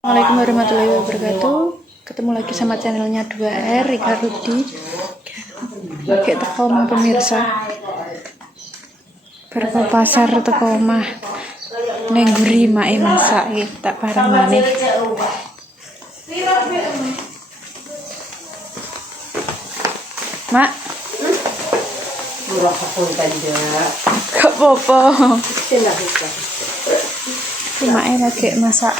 Assalamualaikum warahmatullahi wabarakatuh. Ketemu lagi sama channelnya 2R Rika Rudi. Oke, teko omah pemirsa. Berapa pasar teko omah. Ning guri mae masak iki tak bareng maneh. Mak, murah pun kan dia. gak apa-apa. Tidak bisa. Mae lagi masak.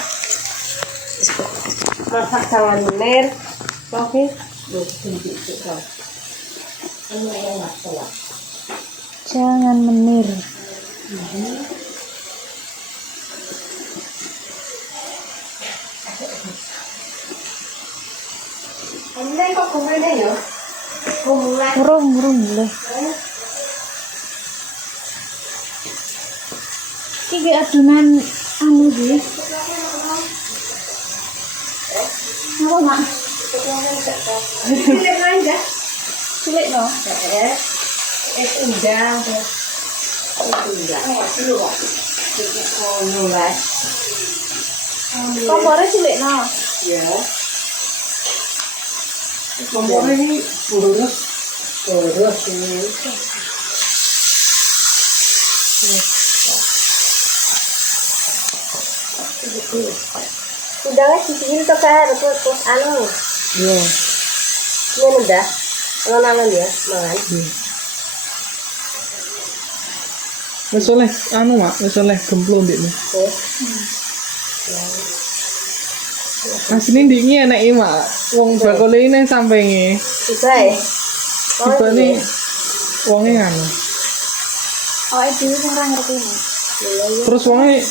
Masak jangan menir. Oke. Loh, tunjuk kau. Ini yang masalah. Jangan menir. Ini kok kumulai ya? Kumulai. Murung boleh. Iki adonan anu iki. Apa, Mak? Cilik aja. Cilik no. Undang. Undang. Kumulai. Kompornya cilik no. Ya. Kompornya ini lurus. Lurus ini. Udangnya sisihin tuh kan, terus anu. Iya. Ini udah, alon-alon ya, mangan. Wis oleh anu Mak, wis oleh gemplung ndekne. Asline ndiki enek iki Mak. Wong bakule ini sampinge. Bisa ya? Tibane wonge anu. Oh, itu sing ora ngerti. Terus wonge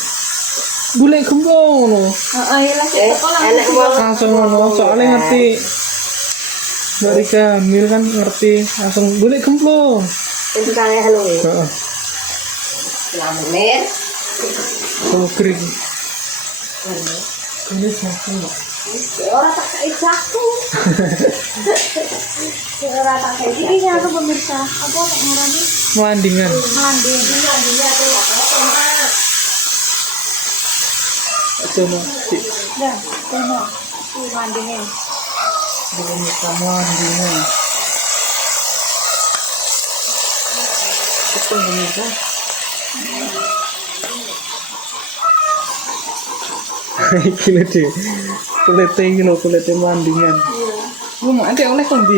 golek gemplung ngono. Heeh, ya lah sekolah. Enak banget. Langsung ngono, soalnya ngerti. Mbak Rika hamil kan ngerti, langsung golek gemplung. Itu kaya anu ya. Heeh. Lamunir. Sogri. Ini satu Mak. Orang tak kayak jago. Orang tak kayak Ini nyatu pemirsa. Apa ngarani? Melandingan. Melanding. Dia tuh apa? Coba Cik. Dah, kono. Ku melandingin. Ini kamu melandingan. Itu pemirsa. Iki lho Dik. Kulite iki lho, kulite melandingan. Lu mak adek oleh kon ndi?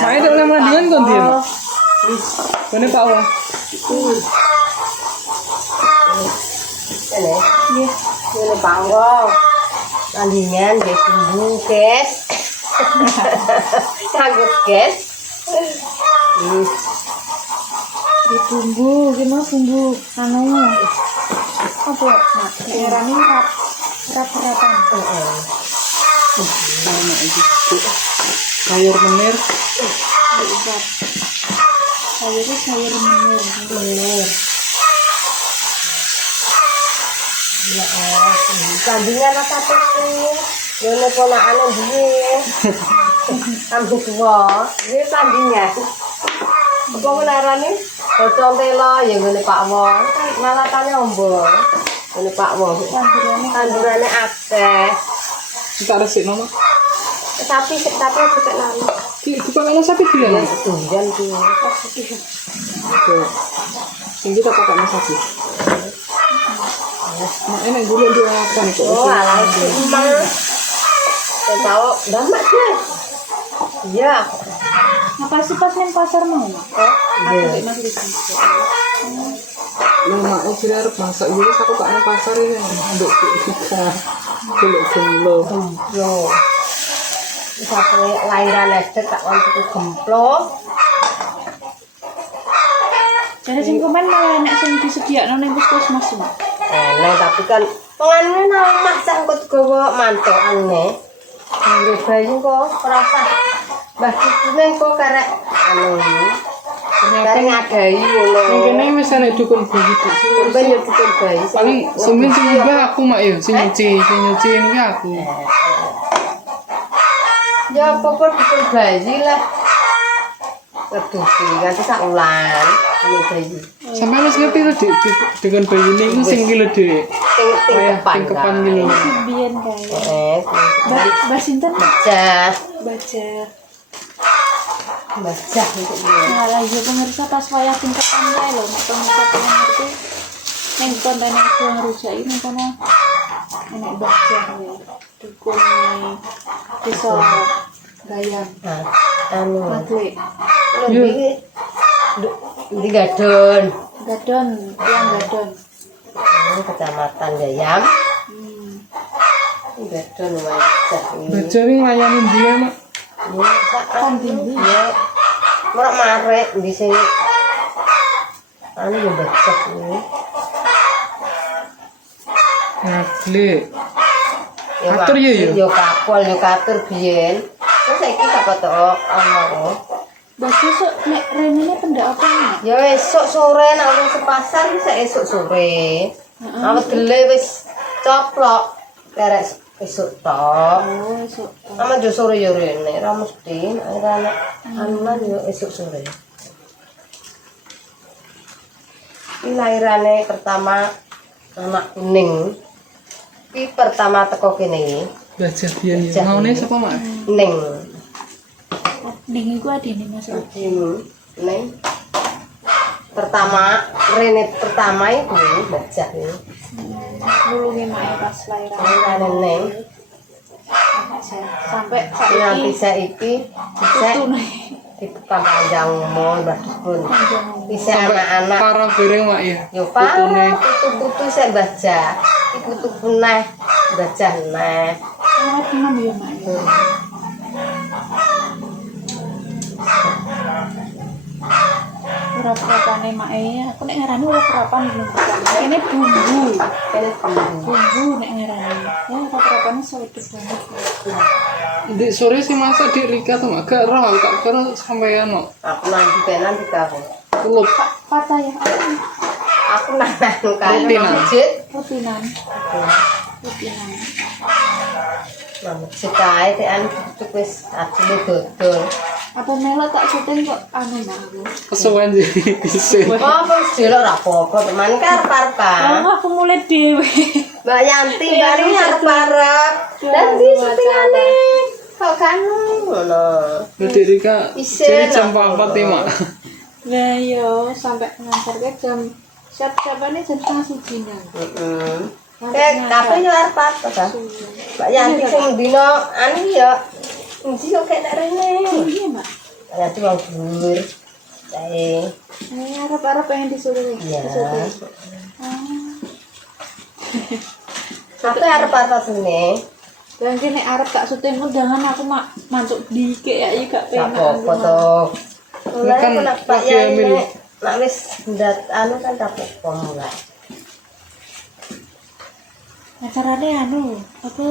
Mak adek oleh melandingan kon ndi, Mak? Kene Pak Wah. Ini. Nggih. Ini bangkong. Landingan dia tunggu guys. Kagok guys. Ditunggu, gimana tunggu anu. Apa, Mak? Ngarani rap-rapan. Sama iki. Sayur menir. Rap. Sayurnya sayur menir. Menir. Ya Allah, kandungan apa tuh? Ini ponakan dia. Kambing tua, ini kandungnya. Apa menarane? Bocong telo ya ngene Pak Wong. Ngalatane ombong. Ngene Pak Wong. Kandurane akeh. Kita resikno Mak. Tapi kita lali. Ki bukan sapi dia Ya Mak. ketunjan ki. Sing kita pakai masaji. Mak enak gula dia apa nih kok? Oh, alah itu emang. Saya tahu, damat deh. Iya. Makasih pas neng pasar mau, Mak. Aku Iya. masih di sini. Lu mak iki arep masak iki aku tak nang pasar iki nduk kita. Gelo-gelo. Yo. Bisa lahiran estet tak untuk gemplong. Jadi sing komen malah enak sing disediakno ning puskesmas, Mak. Enak tapi kan pengen nama sangkut gowo mantokane. Nggo bayi kok rasa. Mbah kene kok karek anu. Karek ngadai ngono. Sing kene wis ana dukun bayi tok sing Ben yo dikon bayi. paling sing mbah aku mak yo sing nyuci iki aku. Ya apa-apa dikon bayi lah. Kedusi nganti sak ulan. Ini bayi. Sampai wis ngerti lho Dik dengan bayi ini sing iki lho Dik. Tingkepan Tingkepan iki lho. Biyen kan. Mbak sinten? Baca. Baca. Baca untuk dia. Nah, lagi pemirsa pas wayah tingkat pantai loh, nek pemirsa pengen ngerti neng konten aku yang rujak ini kono enek baca ya. Dukun desa Gayam. Nah, anu. Magle. Lebih di Gadon. Gadon, yang Gadon. Ini kecamatan Gayam. Hmm. Gadon wajah ini. Baca ini ngelayanin dia mak. Kan tinggi. Ya. Merak marek di sini. Anu yang baca ini. Ngagle. Atur ya ya. Yo kapol yo katur biyen. Terus saiki apa to ana. Baca sok nek renene pendak apa nek? Ya esuk sore nek wis sepasar wis esuk sore. Awet gele wis coplok karek esuk tok. Oh, sok. Ama jo sore yo rene, ora mesti nek anuan yo esuk sore. Ini lahirane pertama anak kuning. Iki pertama teko kene. Baca dia nih. Maune siapa mak? Ning. Ning iku adine Mas. Ning. Pertama, rene pertama itu baca ini. Nulungi mae pas lahiran. Lahirane Ning. Sampai Nanti saiki bisa tune. dibuka panjang umur pun bisa Sampai anak-anak para bereng mak ya. yo parah putu-putu saya baca putu punah baca nah Awet enom ya mak. Ura-urapane mae aku nek ngarani ura-urapan belum bukan. Kene bumbu. kene Bumbu nek ngarani. Ya ura-urapane sawedut banget. Di sore sih masa di Rika tuh mak. Gak roh tak kira sampean mak. aku nanti kamu Kulub. Patah ya aku nanti kan Rutinan. masjid rutinan. Rutinan. masjid kae tekan tutup wis asli dodol Apa melok tak syuting kok anu mak aku. Kesuwen jadi bisa. apa wis delok ra apa-apa teman karep kan Oh, aku mulai dhewe. Mbak Yanti baru arep-arep nanti syutingane kok kan ngono Di Rika Isi jadi lah. jam 4 ya mak. Nah, yo sampai ngantar ke jam siap-siapane jam 12:30 nya. Kapan yo arep apa ta? Mbak Yanti sing dino anu yo ndi kok kena rene. Iya, Mak. Ya tuh wong dhuwur. Kae. Arep-arep pengen disuruh. Iya. Disuruh. Aku arep apa sene? Dan nek arep tak syuting undangan aku mak mantuk dikit ya iki gak Gak penak. apa-apa to. Lah Kan kan Pak Pak Yai Yamil. nek wis ndat anu kan tak mulai. Acarane anu, apa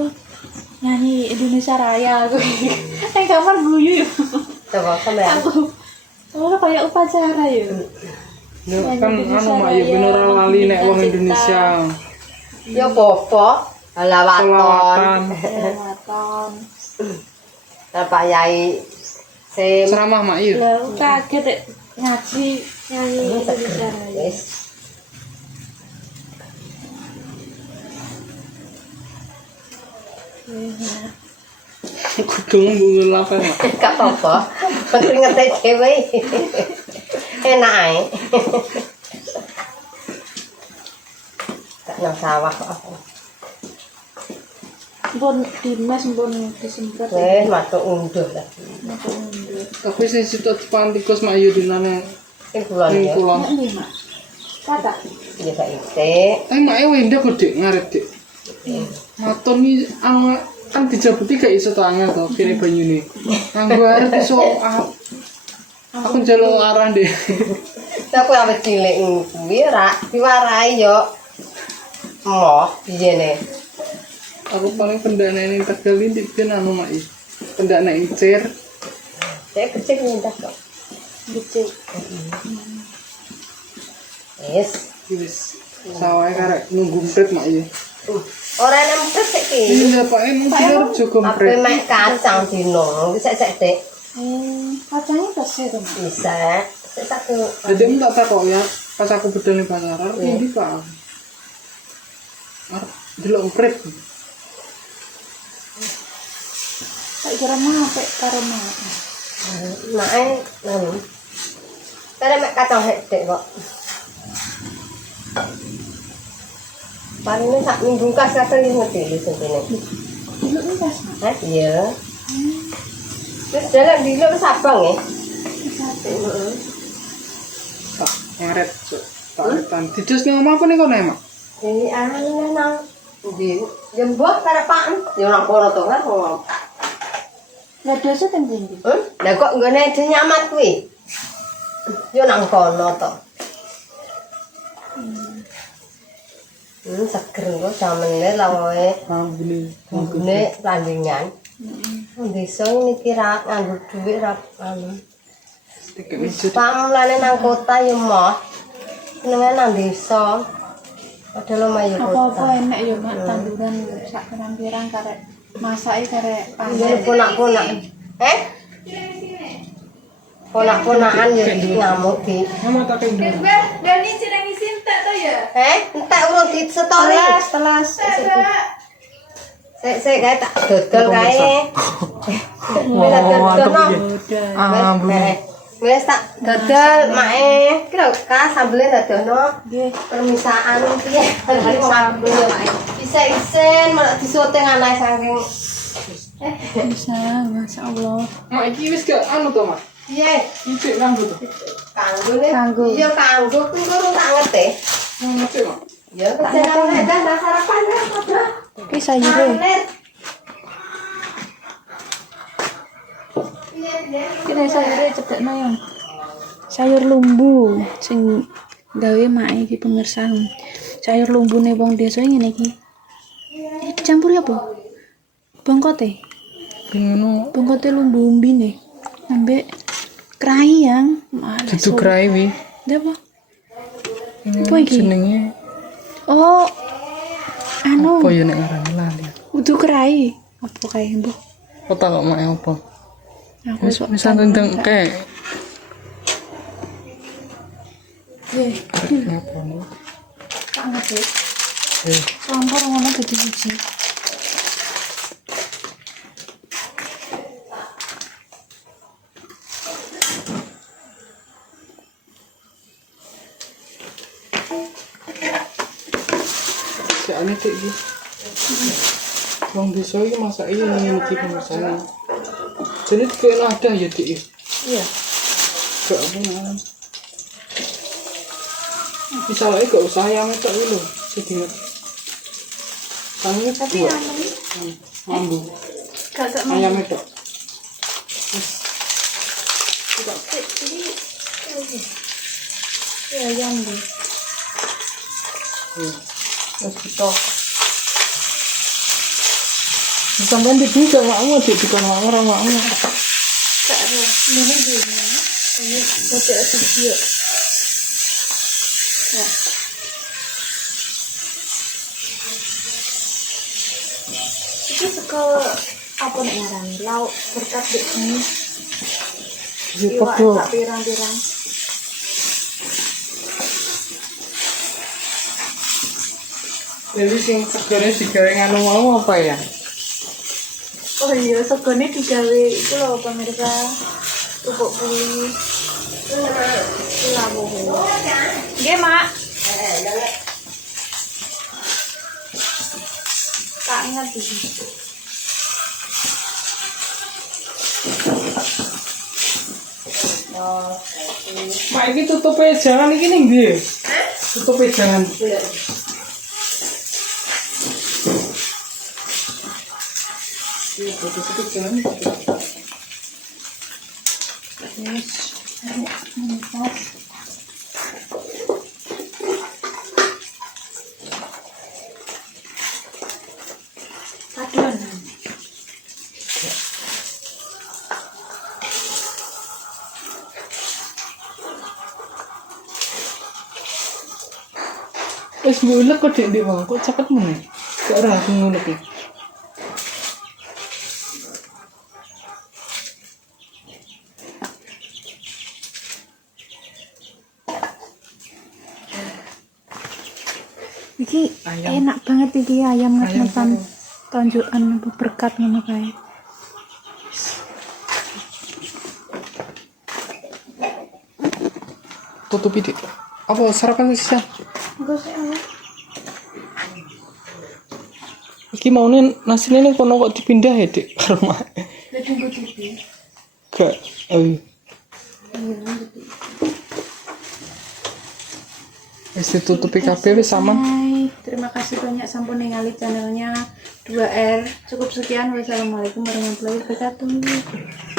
nyanyi Indonesia Raya aku. Nang kamar guyu. Coba sampean. Aku oh kayak upacara ya. Ya kan anu mak ya beneran lali nek wong Indonesia. Yo popo lawaton. Selawatan. Lewatan. Lah Pak Yai sing Ceramah mak ya. Lah kaget dek ngaji nyanyi Indonesia Raya. wis Kudung bunga lapan mak. gak apa-apa. Penting ngerti dhewe. Enak ae. Gak nang sawah kok. Pun dimas pun disemprot. Wes matuk unduh lah. Napa mundur. Tapi sing situ depan tikus mak ya dinane Sing kulon ning ya. kulon. Nek ndi, Mak? Kata. Ya saiki. Mak e wenda kok Dik ngaret Dik. Maton iki kan dijabuti gak iso tangan to kene banyune. Nganggo arep iso aku njaluk arah Dik. Aku awet cilik kuwi ra diwarai yo. Moh ijene. Aku paling pendana ning Tegal iki ben anu mak iki. Pendana Incir. Saya kecil nyentak kok. Becik. Wis. Wis sawahe karek nunggu mpret mak iki. Ora nempel iki. Iya Pak mungkin harus cukup Apa mpret. mek kacang dino. Wis sek Dik. Kacangnya bersih tuh, Mak. Bisa. Sek satu. Jadi tak takok ya pas aku bedol ning pasaran ini Pak. Arep delok mpret. kira mah apa karo mak. Mae Karena mek kacang hektik kok. Paling sak minggu kas kadang yo ngerti sentene. Dulu nih pas. Iya. Terus jalan di lu sabang ya. Tak ngaret. Tak retan. Dicus ning omah apa ning kono emang? Ini anu nang di jembok karepaan. Yo nang kono to kan ngomong. Lah dosa teng ndi? Lah kok nggone nyamat kuwi? Yo nang kono to. Seger kok jamene lawoe. Gune landingan. Desa niki ra nganggo dhuwit ra anu. Pamulane nang kota yo moh. Senenge nang desa. Padahal mayu Apa-apa kota. enak ya mak tanduran sak pirang-pirang karek masake karek Iya ponak-ponak. Ponak-ponakan yo ngamuk di. Mama tak kendor. Dani jeneng isin tak to ya? Entek urung di story. Telas. Sik gawe tak dodol kae. Wis dodol. Wis tak dodol mae. Ki lho Kak sambele dadono. Nggih. Permisaan piye? Sambel mae. Bisa isin malah disoteng anae saking. Bisa, masyaallah. Mak iki wis gak anu to, Mak. Piye? Iki nganggo to. Kanggone. Kanggo. Iya kanggo kuwi kok tak ngerti. Ngerti, Mak. Ya jangan ada sarapan ya padha. Ki sayure. Kene sayure cedekno ya. Sayur lumbu sing gawe mae iki pemirsa. Sayur lumbune wong desa ngene iki. Iki dicampuri apa? Bongkote. Ngono. Bongkote lumbu umbine. Ambek krai yang malah. Dudu krai wi. Ndak apa? Apa iki? Jenenge Oh. Anu, apa ya nek ngarane lali. udu krai. Apa kae, Mbok? Kok tak kok mak apa? Aku sok Wis ndeng kae. Apa nih? tak ngerti. Eh, Campur ngono dadi siji. soalnya kayak gitu. Wong desa iki masak iki ngene pemesanan. Jadi kayak ada ya Dik. Iya. Gak apa. Misalnya gak usah ayam itu lho, sedikit. Kami Tapi buat anu mambu. gak sak Ayam itu. tidak sik iki. Ya ayam deh. Terus kita sampean dibuka makmu di bukan orang makmu. Gak ada. Ini gini. Ini botek video. Ya. Iki sekel apa nek ngarani? Lauk berkat dik ini. Di Iwak pedo. sak pirang-pirang. Jadi sing segere digoreng anu mau apa ya? Oh iya, segone digawe itu loh pemirsa. Pupuk puli. Labu. Nggih, Mak. Tak ngerti. Mak iki tutupe jangan iki ning ndi? Tutupe jangan. Iya, tutupe jangan. Aduan. Wis ngulek kok Dik Dik kok cepet meneh. Gak ora aku ngulek iki. Iki Ayam. enak banget iki ayam Ayam ngetan tonjokan berkat ngono kae. tutupi dik. Apa sarapan siang? Enggak sih aku. Iki maune nasine ning kono kok dipindah ya dik karo mak. Udah tunggu TV. Gak. Wis ditutupi kabeh wis aman. Hai, terima kasih banyak sampun ningali channelnya 2R. Cukup sekian. Wassalamualaikum warahmatullahi wabarakatuh.